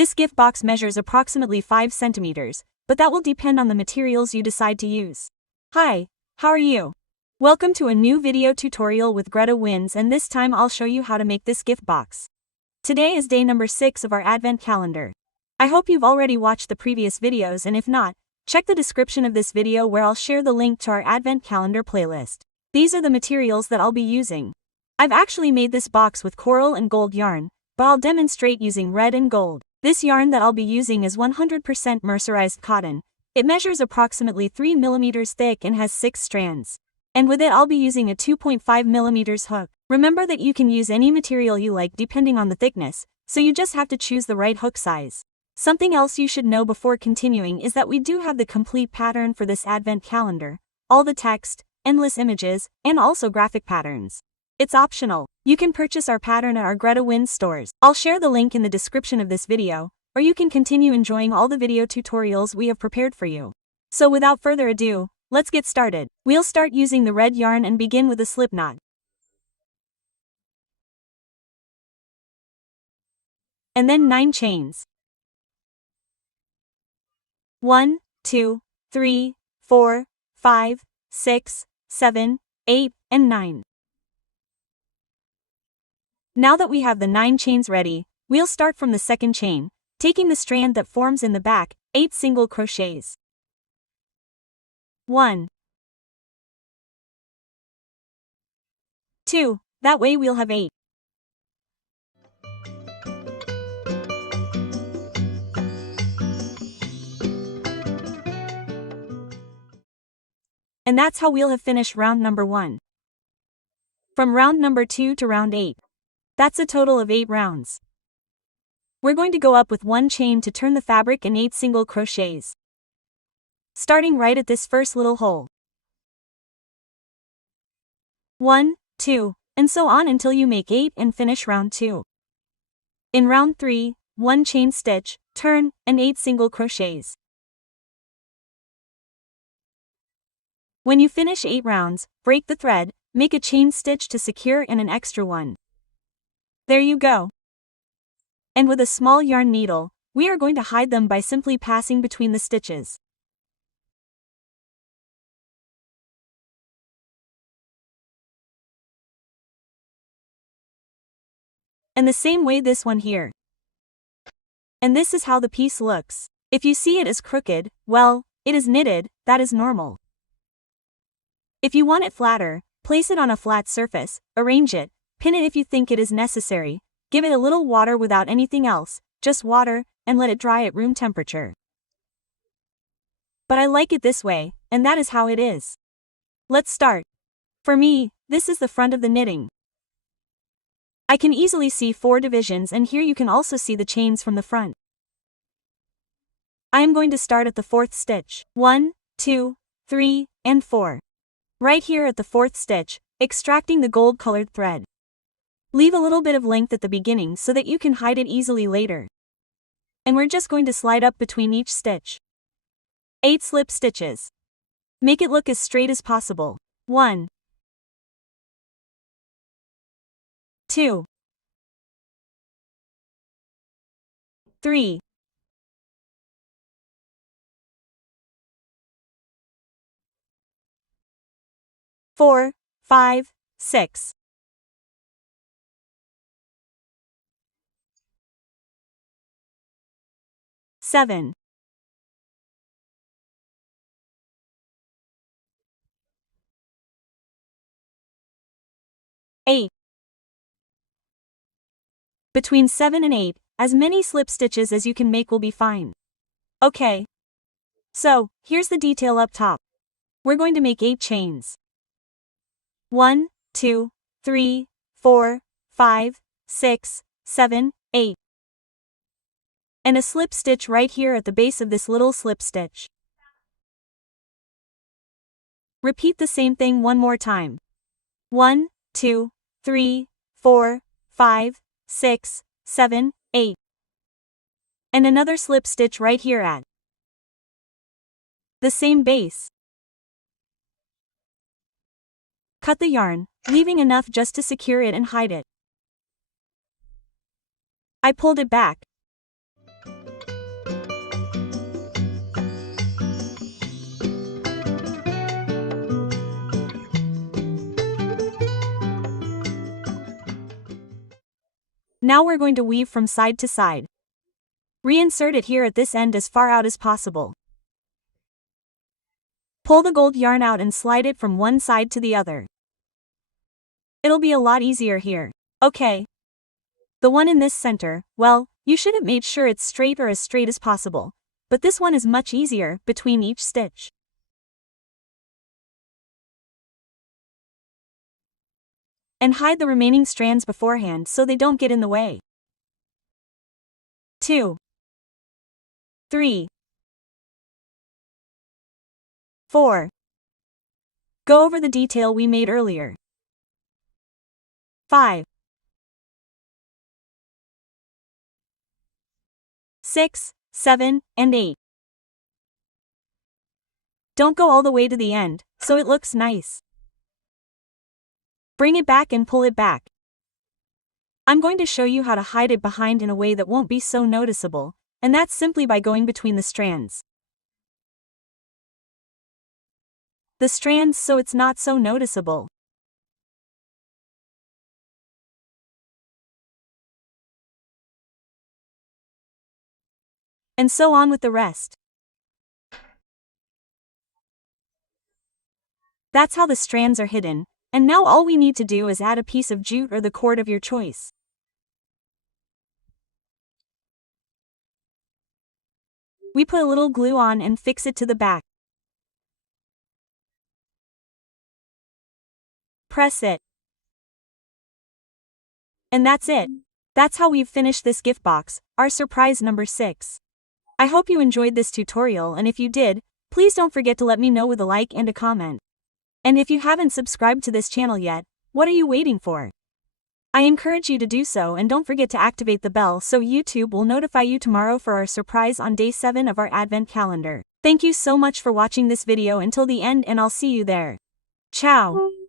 This gift box measures approximately 5 centimeters, but that will depend on the materials you decide to use. Hi, how are you? Welcome to a new video tutorial with GretaWings, and this time I'll show you how to make this gift box. Today is day number 6 of our Advent calendar. I hope you've already watched the previous videos, and if not, check the description of this video where I'll share the link to our Advent calendar playlist. These are the materials that I'll be using. I've actually made this box with coral and gold yarn, but I'll demonstrate using red and gold. This yarn that I'll be using is 100% mercerized cotton. It measures approximately 3 millimeters thick and has 6 strands. And with it I'll be using a 2.5 millimeters hook. Remember that you can use any material you like depending on the thickness, so you just have to choose the right hook size. Something else you should know before continuing is that we do have the complete pattern for this Advent calendar, all the text, endless images, and also graphic patterns. It's optional. You can purchase our pattern at our GretaWings stores. I'll share the link in the description of this video, or you can continue enjoying all the video tutorials we have prepared for you. So without further ado, let's get started. We'll start using the red yarn and begin with a slip knot. And then 9 chains. 1, 2, 3, 4, 5, 6, 7, 8, and 9. Now that we have the 9 chains ready, we'll start from the second chain, taking the strand that forms in the back, 8 single crochets. 1, 2, that way we'll have 8. And that's how we'll have finished round number 1. From round number 2 to round 8. That's a total of 8 rounds. We're going to go up with 1 chain to turn the fabric and 8 single crochets. Starting right at this first little hole. 1, 2, and so on until you make 8 and finish round 2. In round 3, 1 chain stitch, turn, and 8 single crochets. When you finish 8 rounds, break the thread, make a chain stitch to secure and an extra one. There you go. And with a small yarn needle, we are going to hide them by simply passing between the stitches. And the same way this one here. And this is how the piece looks. If you see it as crooked, well, it is knitted, that is normal. If you want it flatter, place it on a flat surface, arrange it, pin it if you think it is necessary, give it a little water without anything else, just water, and let it dry at room temperature. But I like it this way, and that is how it is. Let's start. For me, this is the front of the knitting. I can easily see 4 divisions, and here you can also see the chains from the front. I am going to start at the 4th stitch. 1, 2, 3, and 4. Right here at the 4th stitch, extracting the gold-colored thread. Leave a little bit of length at the beginning so that you can hide it easily later. And we're just going to slide up between each stitch. 8 slip stitches. Make it look as straight as possible. 1, 2, 3, 4, 5, 6. 7, 8. Between 7 and 8, as many slip stitches as you can make will be fine. Okay. So, here's the detail up top. We're going to make 8 chains. 1, 2, 3, 4, 5, 6, 7, 8. And a slip stitch right here at the base of this little slip stitch. Repeat the same thing one more time. 1, 2, 3, 4, 5, 6, 7, 8. And another slip stitch right here at the same base. Cut the yarn, leaving enough just to secure it and hide it. I pulled it back. Now we're going to weave from side to side. Reinsert it here at this end as far out as possible. Pull the gold yarn out and slide it from one side to the other. It'll be a lot easier here. Okay. The one in this center, well, you should have made sure it's straight or as straight as possible. But this one is much easier, between each stitch. And hide the remaining strands beforehand so they don't get in the way. 2, 3, 4. Go over the detail we made earlier. 5, 6, 7, and 8. Don't go all the way to the end, so it looks nice. Bring it back and pull it back. I'm going to show you how to hide it behind in a way that won't be so noticeable, and that's simply by going between the strands. The strands so it's not so noticeable. And so on with the rest. That's how the strands are hidden, and now all we need to do is add a piece of jute or the cord of your choice. We put a little glue on and fix it to the back. Press it. And that's it. That's how we've finished this gift box, our surprise number 6. I hope you enjoyed this tutorial, and if you did, please don't forget to let me know with a like and a comment. And if you haven't subscribed to this channel yet, what are you waiting for? I encourage you to do so, and don't forget to activate the bell so YouTube will notify you tomorrow for our surprise on day 7 of our Advent calendar. Thank you so much for watching this video until the end, and I'll see you there. Ciao!